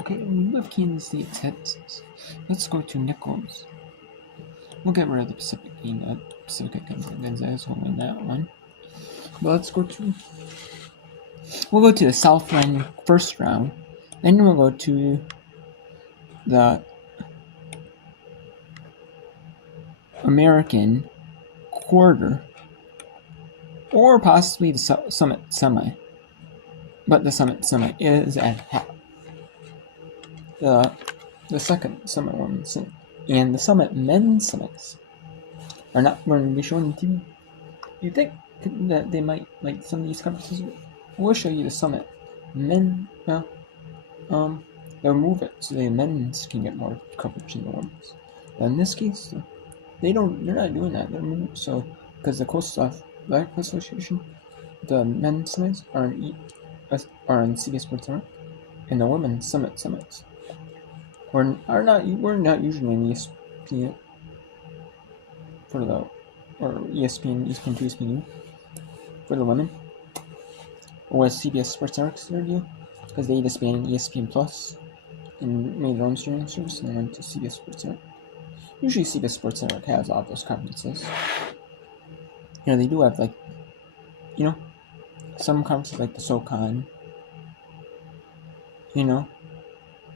Okay, we have Kansas State, Texas. Let's go to Nichols. We'll get rid of the Pacific game. Pacific Gonzaga's will win that one. But let's go to. We'll go to the Southland first round. Then we'll go to the American quarter, or possibly the Summit semi. But the Summit semi is at half. The second Summit women's and the Summit men's semis are not going to be shown on TV. You think that they might like some of these conferences? We'll show you the Summit men. They'll move it so the men's can get more coverage than the women's. But in this case, they're not doing that. They're moving so because the Coastal Athletic Association, the men's semis are on CBS Sports Network, and the women's summits we're not usually in ESPN for the or ESPN 2, ESPN for the women, or CBS Sports Network's their deal because they disbanded ESPN Plus and made their own streaming service and went to CBS Sports Network. Usually CBS Sports Network has all those conferences. They do have some conferences like the SoCon.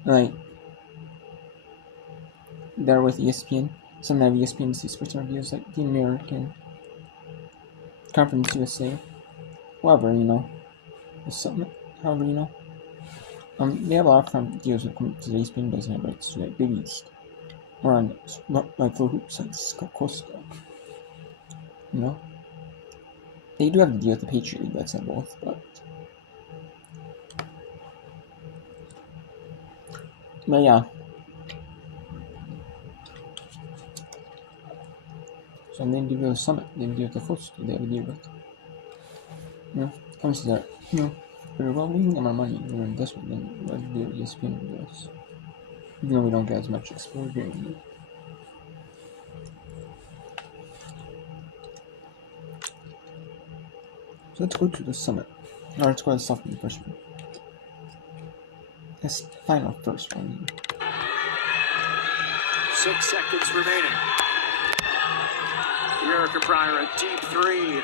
Like they're with ESPN. Some have ESPN Sports Reviews like the American Conference USA. However, they have a lot of deals with ESPN doesn't have rights to like Big East or on like for hoops like Coastal. They do have to deal with the Patriot League that's in both, but yeah. So they deal with the Summit, they deal with the Coastal, they have to deal with conferences that pretty well, we can get more money in this one than what the ESPN does. Even though we don't get as much exposure. So let's go to the Summit. Or let's go to the Southland first one. This final first one. 6 seconds remaining. Erica Pryor, a deep three.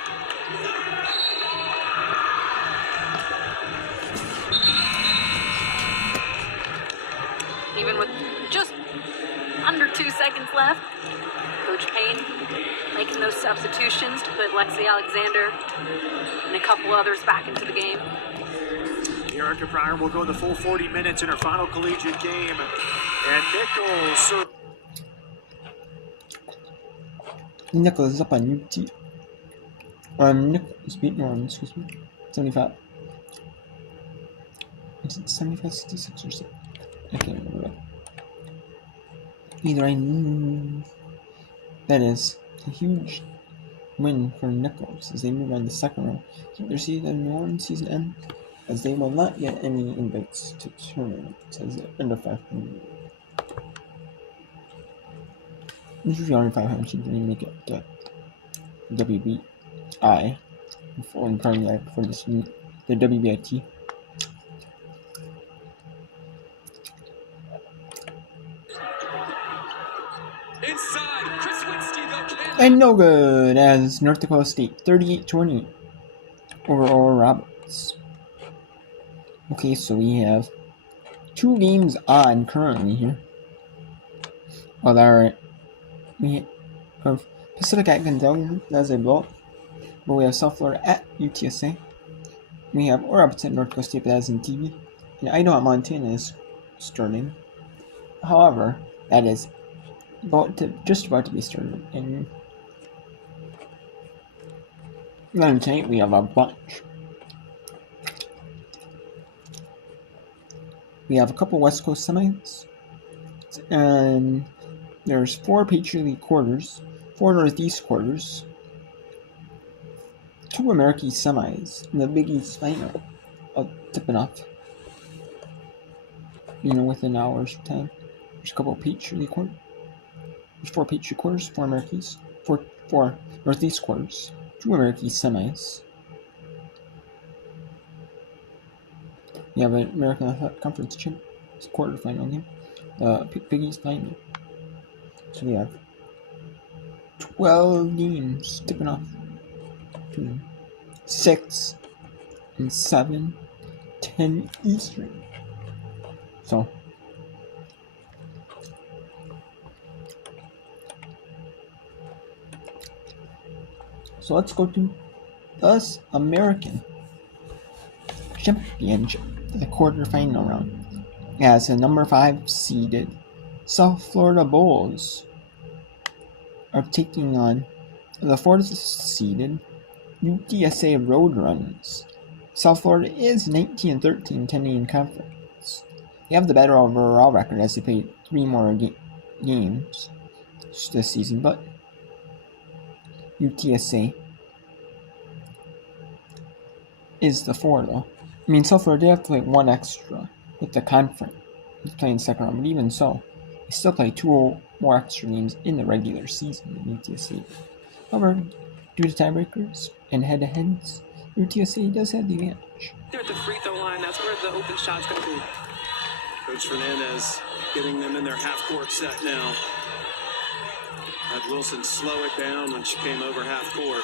Even with just under 2 seconds left, Coach Payne making those substitutions to put Lexi Alexander and a couple others back into the game. Erica Pryor will go the full 40 minutes in her final collegiate game. And Nichols. Nichols is up on UT. Nichols beat Norman, 75. Is it 75, 66 or something? I can't remember that. Either I knew. That is a huge win for Nichols as they move on to the second round. Keep their season in New Orleans season end, as they will not get any invites to tournaments as they're under 500. Usually only 500 teams and they make it to WBI before this the WBIT. Inside, Chris Winsty, and no good as North Dakota State 38-20 over Oral Roberts. Okay, so we have 2 games on currently here. Well, alright. We have Pacific at Gonzaga as a blowout, but we have South Florida at UTSA. We have Oral Roberts at North Dakota State, but that is in TV. And Idaho at Montana is starting. However, that is just about to be started. And then tonight we have a bunch. We have a couple West Coast semis, and there's 4 Patriot League quarters, 4 Northeast quarters, 2 American semis, and the Big East final. I'll tip it off. Within hours of time. There's a couple Patriot League quarters. There's 4 Patriot quarters, 4 Americans, 4 Northeast quarters, 2 American semis. We have an American Athletic Conference It's a quarterfinal game. The Big East final. So we have 12 games tipping off to 6 and 7, 10 Eastern. So let's go to the American Championship, the quarterfinal round, as the number 5 seeded South Florida Bulls are taking on the 4th seeded UTSA Roadrunners. South Florida is 19-13 Canadian Conference. They have the better overall record as they played 3 more games this season, but UTSA is the 4 though. I mean, South Florida, they have to play 1 extra with the conference playing second round, but even so, they still play 2 more extra games in the regular season than UTSA. However, due to tiebreakers and head-to-heads, UTSA does have the advantage. They're at the free throw line. That's where the open shot's going to be. Coach Fernandez getting them in their half-court set now. Had Wilson slow it down when she came over half-court.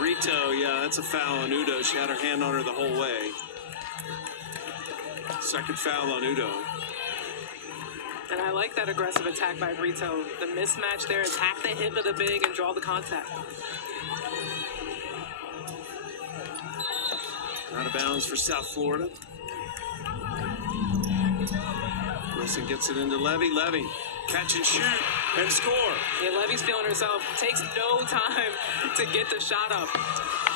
Rito, yeah, that's a foul on Udo. She had her hand on her the whole way. Second foul on Udo. And I like that aggressive attack by Rito. The mismatch there, attack the hip of the big and draw the contact. Out of bounds for South Florida. Wilson gets it into Levy. Levy, catch and shoot and score. Yeah, Levy's feeling herself. Takes no time to get the shot up.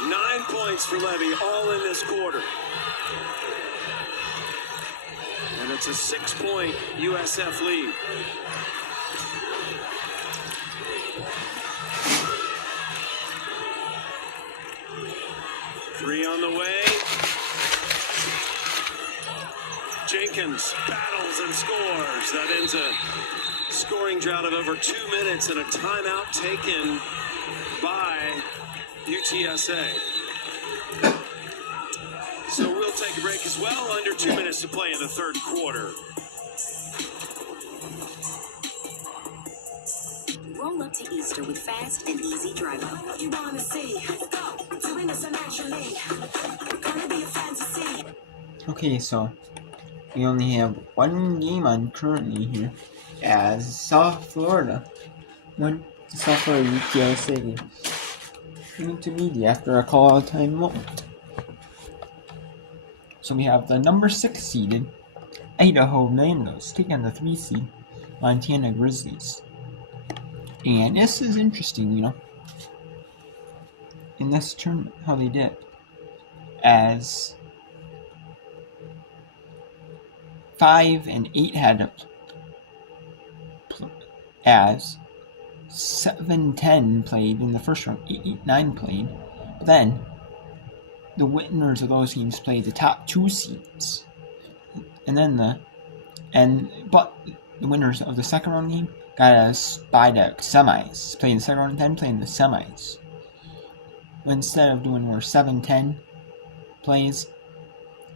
9 points for Levy, all in this quarter. And it's a 6-point USF lead. Three on the way. Jenkins battles and scores. That ends a scoring drought of over 2 minutes and a timeout taken by UTSA. So we'll take a break as well. Under 2 minutes to play in the third quarter. Roll up to Easter with fast and easy driving. What you wanna see? Let's go. Doing this naturally. Gonna be a fantasy. Okay, so we only have 1 game on currently here, as South Florida went to South Florida UTSA game into media after a call-out time moment. So we have the number 6 seeded Idaho Mandos taking on the 3 seed Montana Grizzlies. And this is interesting, you know, in this tournament, how they did, as 5 and 8 had as 7-10 played in the first round, 8-9 played, but then the winners of those teams played the top 2 seeds, and then but the winners of the second round game got us by the semis, playing the second round, then playing the semis. Instead of doing where 7-10 plays,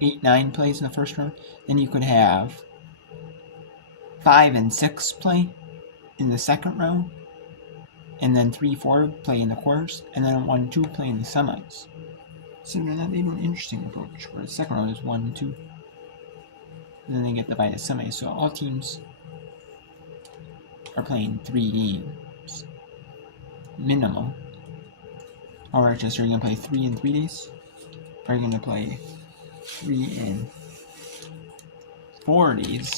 8-9 plays in the first round, then you could have 5 and 6 play in the second round, and then 3-4 play in the quarters, and then 1-2 play in the semis. So that they do an interesting approach, where the second round is 1-2, and then they get the by the semis. So all teams are playing 3 games minimum. Alright, just are you gonna play 3 in 3 days? Or are you gonna play 3 in 4 days?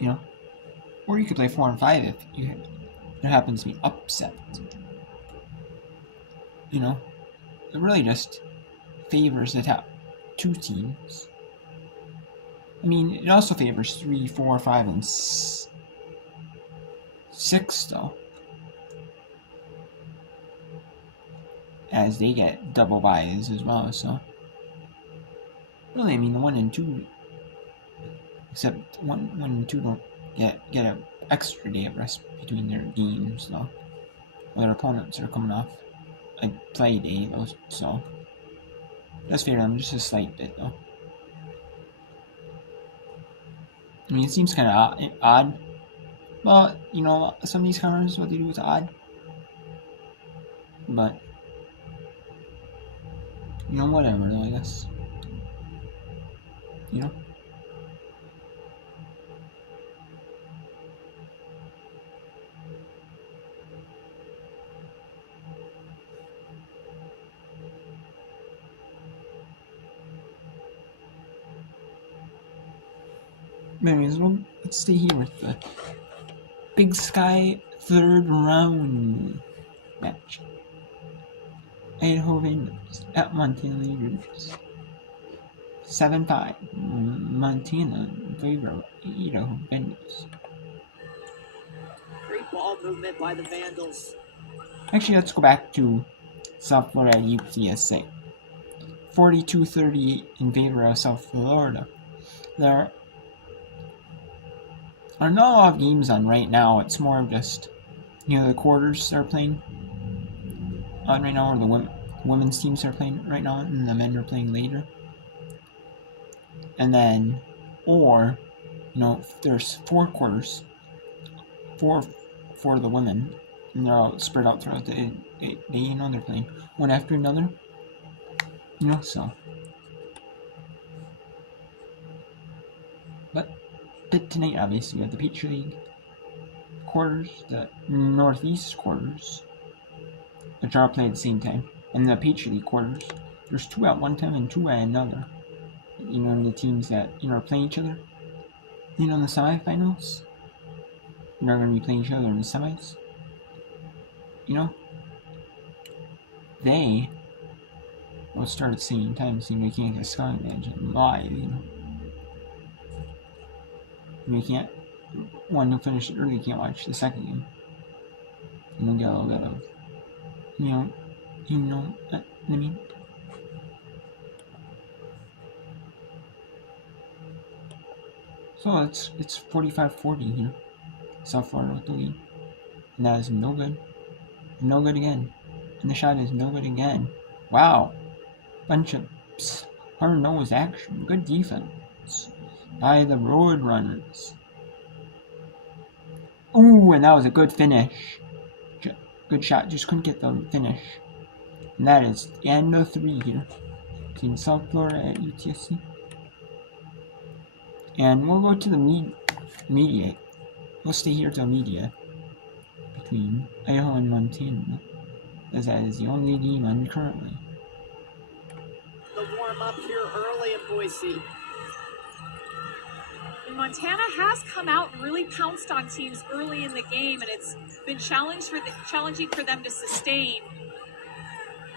You know? Or you could play 4 and 5 if there happens to be upset. You know? It really just favors the top 2 teams. I mean, it also favors 3, 4, 5, and 6 though, as they get double buys as well. So really, I mean, the 1 and 2, except 1 and 2 don't get an extra day of rest between their games though. Their opponents are coming off a play day though, so that's fair to them, just a slight bit though. I mean, it seems kind of odd. Well, you know, some of these counters, what they do is odd. But, you know, whatever, though, I guess. You know? Anyways, well, let's stay here with the Big Sky third round match. Idaho Vandals at Montana Leaders. 7-5. Montana in favor of Idaho Vandals. Great ball movement by the Vandals. Actually, let's go back to South Florida UTSA. 42-38 in favor of South Florida. There are not a lot of games on right now. It's more of just, you know, the quarters are playing on right now, or the women's teams are playing right now, and the men are playing later. And then, or, you know, there's 4 quarters, 4 for the women, and they're all spread out throughout the day. You know, they're playing one after another. You know, so. But tonight, obviously, we have the Peach League quarters, the Northeast quarters, which are all played at the same time, and the Peach League quarters. There's 2 at one time and 2 at another. You know, the teams that, you know, are playing each other. You know, in the semifinals, they're going to be playing each other in the semis. You know, they will start at the same time, so you can't get a sky advantage live, you know. You can't, one who finished it early, you can't watch the second game. You don't get a little bit of, you know what I mean? So it's 45-40 here. South Florida with the lead. And that is no good. No good again. And the shot is no good again. Wow. Bunch of hard-nosed action. Good defense by the Road Runners. Ooh, and that was a good finish. Good shot, just couldn't get the finish. And that is the end of 3 here. Team South Florida at UTSC. And we'll go to the media. We'll stay here to the media between Idaho and Montana, as that is the only game on currently. The warm-up here early in Boise. And Montana has come out and really pounced on teams early in the game, and it's been challenging for them to sustain.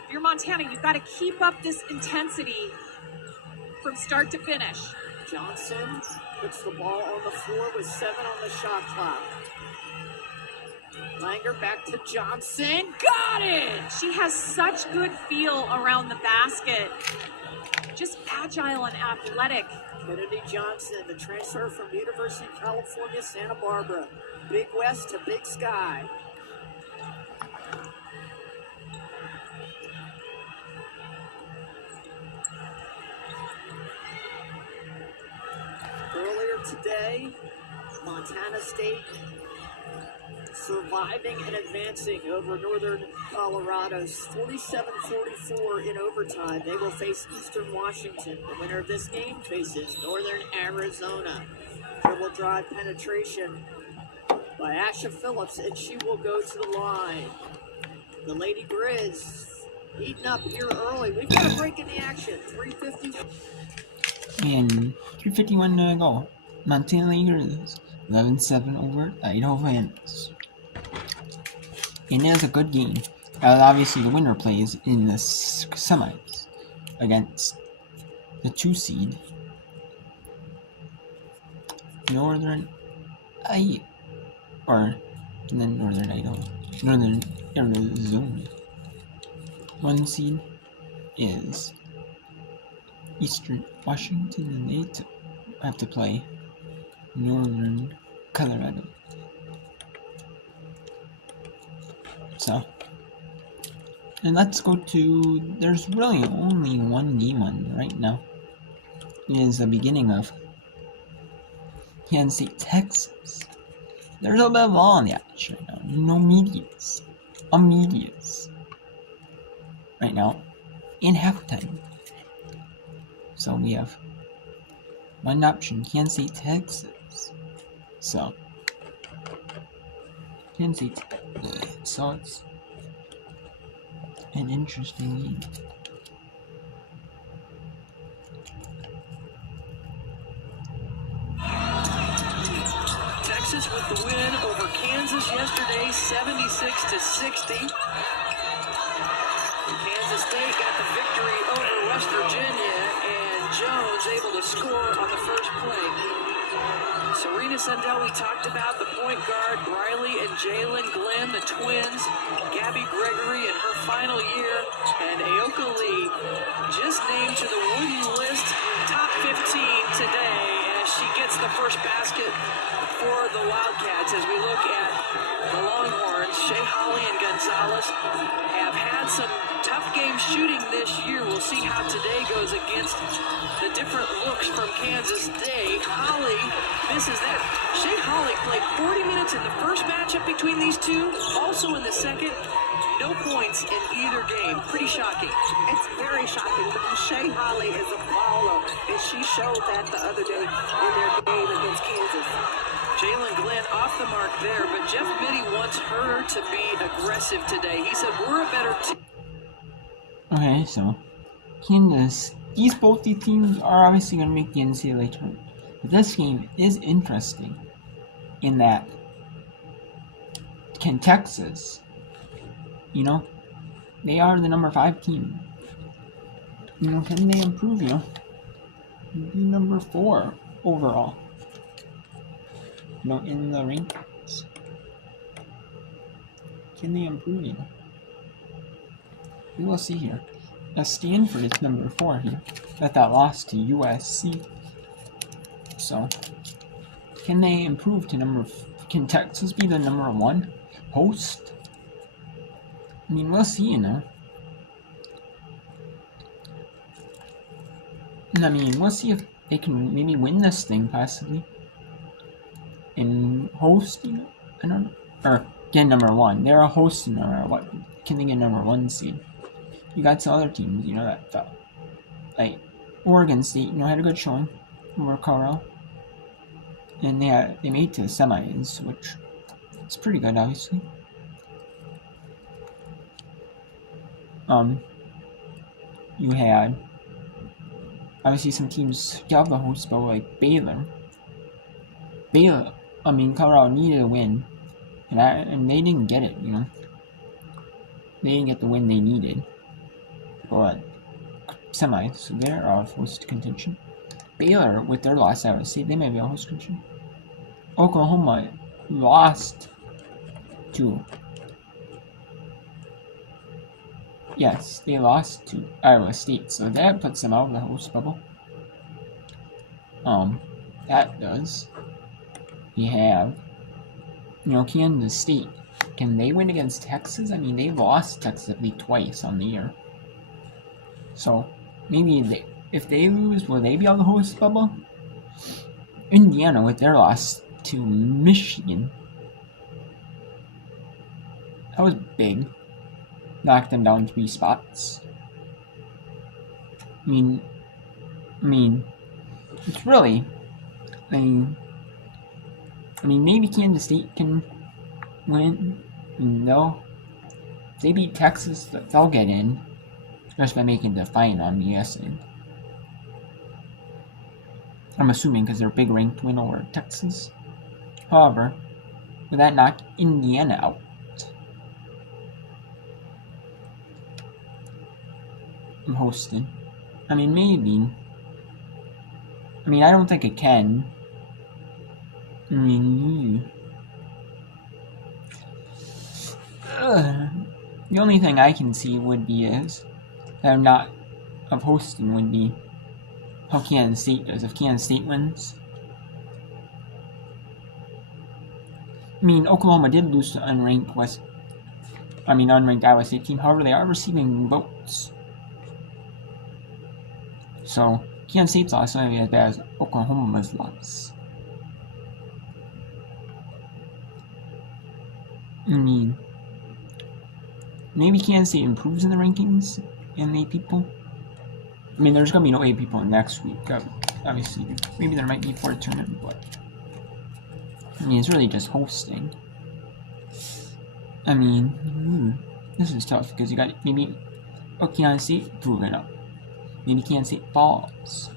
If you're Montana, you've got to keep up this intensity from start to finish. Johnson puts the ball on the floor with 7 on the shot clock. Langer back to Johnson. Got it! She has such good feel around the basket. Just agile and athletic. Kennedy Johnson, the transfer from University of California, Santa Barbara. Big West to Big Sky. Earlier today, Montana State surviving and advancing over Northern Colorado, 47-44 in overtime. They will face Eastern Washington. The winner of this game faces Northern Arizona. Dribble drive penetration by Asha Phillips, and she will go to the line. The Lady Grizz heating up here early. We've got a break in the action. 3:50. And 3:51 to go. Montana Leaders 11-7 over Idaho Vandals. And it was a good game. Obviously, the winner plays in the semis against the 2 seed Northern Idaho. Northern Arizona. 1 seed is Eastern Washington, and they have to play Northern Colorado. So, and let's go to, there's really only one game on right now. It is the beginning of Kansas State, Texas. There's a bit of all on the action right now. No medias. Medias. Right now. In halftime. So we have one option, Kansas State, Texas. So Kansas State. So it's an interesting game. Texas with the win over Kansas yesterday, 76-60. Kansas State got the victory over West Virginia, and Jones able to score on the first play. Serena Sundell, we talked about the point guard, Briley and Jalen Glenn, the twins, Gabby Gregory in her final year, and Aoka Lee just named to the Wooden List top 15 today as she gets the first basket for the Wildcats. As we look at the Longhorns, Shea Holly and Gonzalez have had some tough game shooting this year. We'll see how today goes against the different looks from Kansas State. Holly misses that. Shea Holly played 40 minutes in the first matchup between these two. Also in the second, no points in either game. Pretty shocking. It's very shocking because Shea Holly is a baller, and she showed that the other day in their game against Kansas. Jalen Glenn off the mark there, but Jeff Mittie wants her to be aggressive today. He said, we're a better team. Okay, so Kansas, both these teams are obviously going to make the NCAA tournament. But this game is interesting in that can Texas, they are the number 5 team. Can they improve, be number 4 overall, in the rankings? Can they improve, We will see here. Now Stanford is number 4 here. That lost to USC. So, can they improve to can Texas be the number 1 host? We'll see, we'll see if they can maybe win this thing, possibly. And host, I don't know. Or get number 1. They're a host no matter what. Can they get number 1 seed? You got some other teams, that fell. Like Oregon State, had a good showing over Colorado. And they made it to the semis, which is pretty good, obviously. You had obviously some teams got the host spot, like Baylor. Colorado needed a win, and they didn't get it. They didn't get the win they needed. But semis, so they're a host contention. Baylor, with their loss, I would say they may be a host contention. Oklahoma lost to. Yes, they lost to Iowa State, so that puts them out of the host bubble. That does. We have, Kansas State. Can they win against Texas? They lost Texas at least twice on the year. So, maybe if they lose, will they be on the host bubble? Indiana, with their loss to Michigan. That was big. Knocked them down 3 spots. It's really, maybe Kansas State can win. If they beat Texas, they'll get in. Just by making the final on the US end. I'm assuming because they're a big ranked win over Texas. However, would that knock Indiana out? I'm hosting. Maybe. I don't think it can. The only thing I can see would be is that I'm not of hosting would be how Kansas State does. If Kansas State wins, Oklahoma did lose to unranked Iowa State team. However, they are receiving votes. So Kansas State's loss is not as bad as Oklahoma's loss. I mean, maybe Kansas State improves in the rankings and 8 people. I mean, there's gonna be no 8 people next week. Obviously, maybe there might be for a tournament, but I mean, it's really just hosting. I mean, this is tough because you got maybe Kansas State proving up. Maybe Kansas State falls.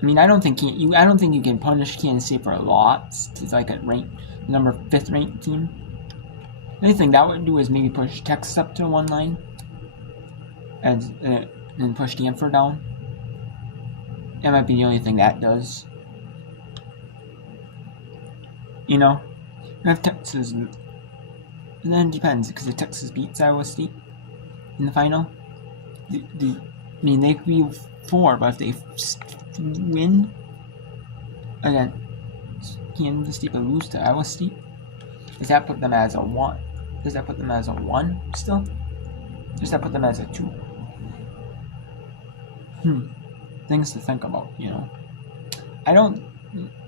I mean, I don't think you can punish Kansas State for a loss to like a number 5th ranked team. The only thing that would do is maybe push Texas up to 1 line, and push Stanford down. That might be the only thing that does. You know, if Texas, and then it depends because if Texas beats Iowa State in the final, I mean they could be 4, but if they win against Kansas State but lose to Iowa State, does that put them as a 1? Does that put them as a 1 still? Does that put them as a 2? Things to think about, you know. I don't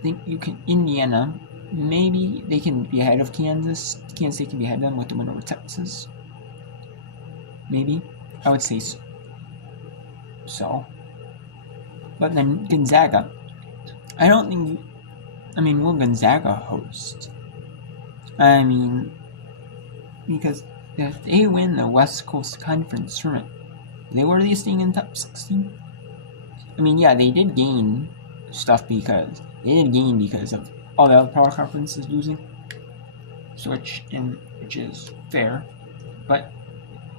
think you can. Indiana, maybe they can be ahead of Kansas. Kansas State can be ahead of them with the win over Texas. Maybe. I would say so. But then Gonzaga. I don't think. I mean, will Gonzaga host? I mean, because if they win the West Coast Conference tournament, they were they staying in top 16? I mean, yeah, they did gain stuff because of all the other power conferences losing, which is fair. But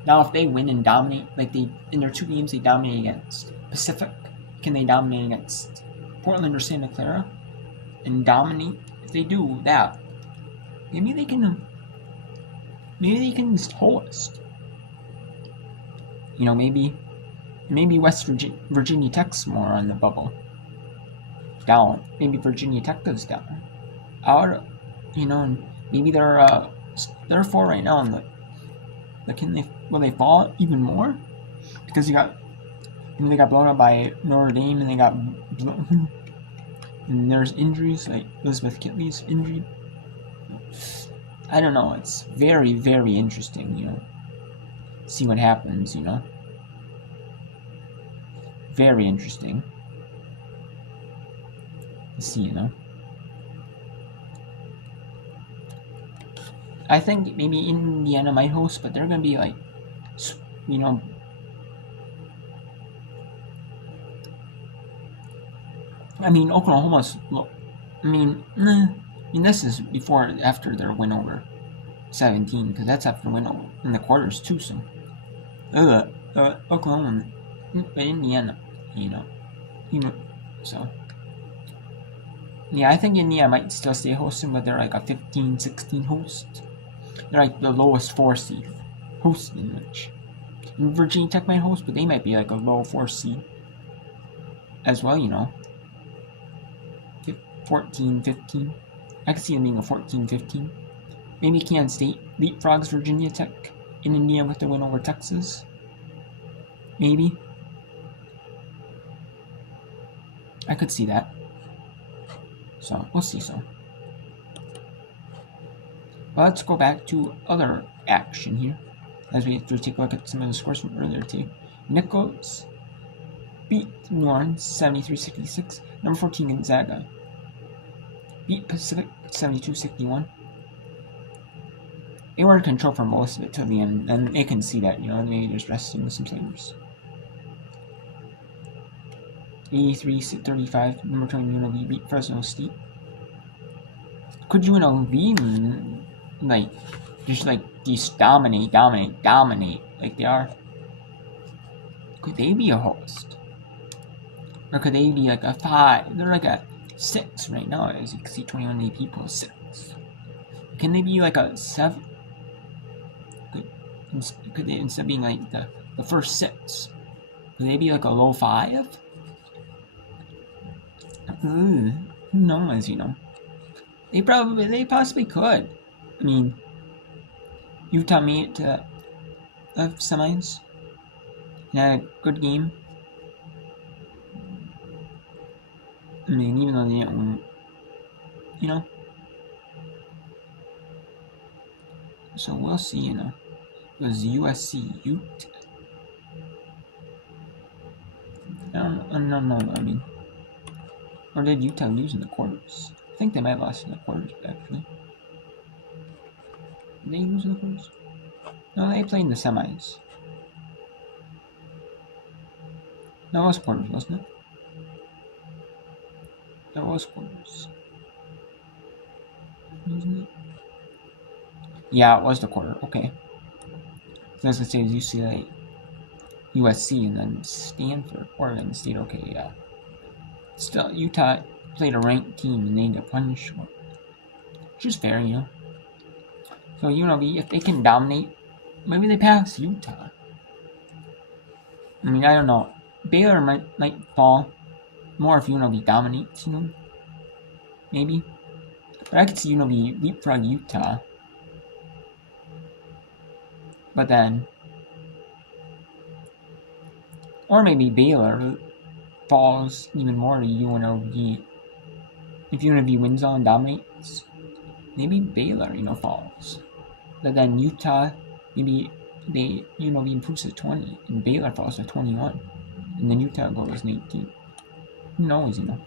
now, if they win and dominate, like they in their 2 games they dominate against Pacific, can they dominate against Portland or Santa Clara and dominate? If they do that, maybe they can host. You know, maybe West Virginia Tech's more on the bubble. Down. Maybe Virginia Tech goes down. Out, you know, and maybe they're 4 right now, and will they fall even more? Because they got blown up by Notre Dame, and they got and there's injuries like Elizabeth Kitley's injured. I don't know. It's very, very interesting, you know. See what happens, you know. Very interesting. Let's see, you know. I think maybe Indiana might host, but they're gonna be like, you know. I mean, Oklahoma's. This is before or after their win over 17, because that's after the win over in the quarters too. So, Oklahoma, but Indiana, you know, so. Yeah, I think Indiana might still stay hosting, but they're like a 15-16 host. They're like the lowest 4 seed hosting, which Virginia Tech might host, but they might be like a low 4 seed as well, you know. 14-15. I could see them being a 14-15. Maybe Kansas State leapfrogs Virginia Tech in Indiana with the win over Texas. Maybe. I could see that. So, we'll see so. Well, let's go back to other action here. As we have to take a look at some of the scores from earlier too. Nichols beat New Orleans 73-66. Number 14 Gonzaga beat Pacific 72-61. They were in control for most of it till the end, and they can see that, you know, maybe there's resting with some players. 83-35, number 20 UNLV beat Fresno State. Could UNLV, like, just dominate like they are? Could they be a host? Or could they be like a 5? They're like a 6 right now, as you can see, 21 people, 6. Can they be like a 7? Could they, instead of being like the first 6, could they be like a low 5? Who knows, you know? They possibly could. I mean, Utah made it to the semis and had a good game. I mean, even though they didn't win, you know? So we'll see, you know. It was USC Ute. I don't know, I mean. Or did Utah lose in the quarters? I think they might have lost in the quarters, actually. Did they lose in the quarters? No, they played in the semis. No, it was quarters, wasn't it? That was quarters. Wasn't it? Yeah, it was the quarter. Okay. So I was gonna say it was UCLA, USC, and then Stanford, Oregon State. Okay, yeah. Still, Utah played a ranked team and they ended up winning short, which is fair, you know. So UNLV, if they can dominate, maybe they pass Utah. I mean, I don't know. Baylor might fall more if UNLV dominates, you know. Maybe. But I could see UNLV leapfrog Utah. But then, or maybe Baylor falls even more to UNLV. If UNLV wins all and dominates, maybe Baylor, you know, falls. But then Utah, maybe UNLV improves to 20, and Baylor falls to 21, and then Utah goes 19. Who knows, you know?